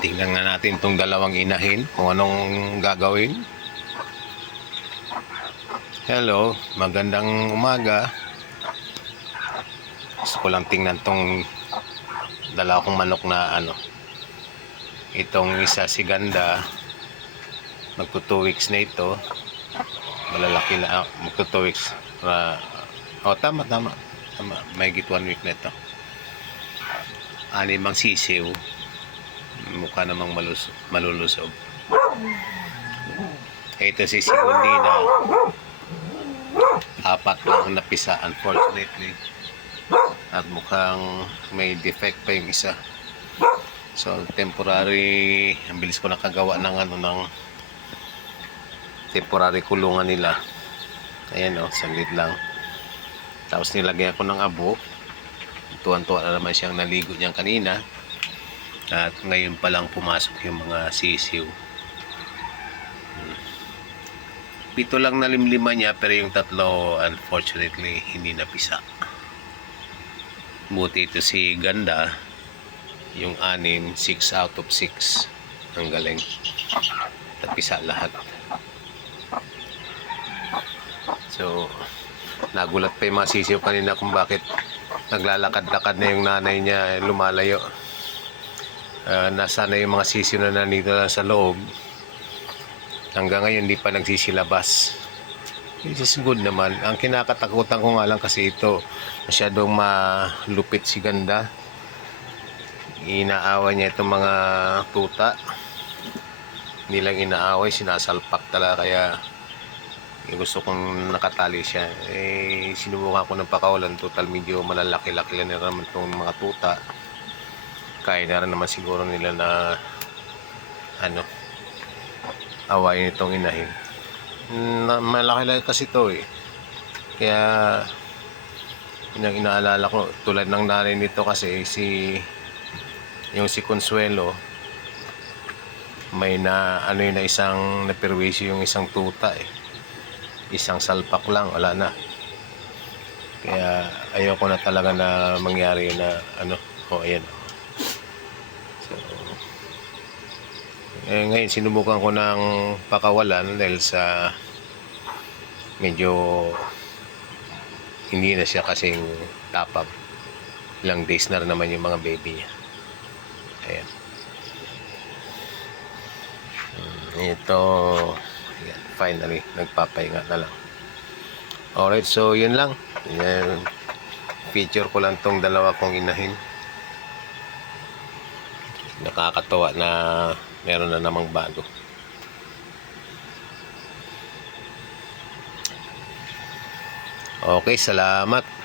Tingnan nga natin itong dalawang inahin kung anong gagawin. Hello, magandang umaga. Gusto ko lang tingnan tong dala kong manok na ano. Itong isa si Ganda. Magto 2 weeks na ito. Malalaki na, ah, magto 2 weeks. Ah, oh, tama, tama. Tama, may git 1 week na ito. Animang sisiw. Mukha namang malus malulusob. Ito si Sigundina. Apat lang napisa, unfortunately. At mukhang may defect pa yung isa. So, temporary, ang bilis ko nakagawa ng ano, ng temporary kulungan nila. Ayan o, saglit lang. Tapos nilagyan ko ng abo. Tuwan-tuwa na naman siyang naligo niyan kanina. At ngayon pa lang pumasok yung mga sisiw. Hmm. Pito lang nalimlima niya pero yung tatlo unfortunately hindi napisa. Buti ito si Ganda. Yung anim, 6 out of 6. Ang galing. Napisa lahat. So, nagulat pa yung mga sisiw kanina kung bakit naglalakad-lakad na yung nanay niya lumalayo. Ah, nasa na yung mga sisiw na nandito lang sa loob. Hanggang ngayon hindi pa nagsisilabas. Which is good naman. Ang kinakatakutan ko nga lang kasi ito, masyadong malupit si ganda. Inaawa niya itong mga tuta. Hindi lang inaaway, sinasalpak talaga kaya gusto kong nakatali siya. Eh, sinubukan ko ng pakawalan. Total medyo malalaki-laki na naman itong mga tuta. Kaya na rin naman siguro nila na ano, awayin itong inahin. Na, malaki-laki kasi ito eh. Kaya, yun ang inaalala ko, tulad ng nanay nito kasi, si, yung si Consuelo, may na, ano yun na isang, napirwisyo yung isang tuta eh. Isang salpak lang, wala na. Kaya, ayoko na talaga na mangyari na, ano, o ayan. Eh, ngayon sinubukan ko ng pakawalan dahil sa medyo hindi na siya kasing tapab. Ilang days na rin naman yung mga baby niya. Ayan. Mm, Ito, ayan, finally, nagpapahinga na lang. Alright, so yun lang. Ayan, feature ko lang tong dalawa kong inahin nakakatawa na meron na namang bago. Okay, salamat.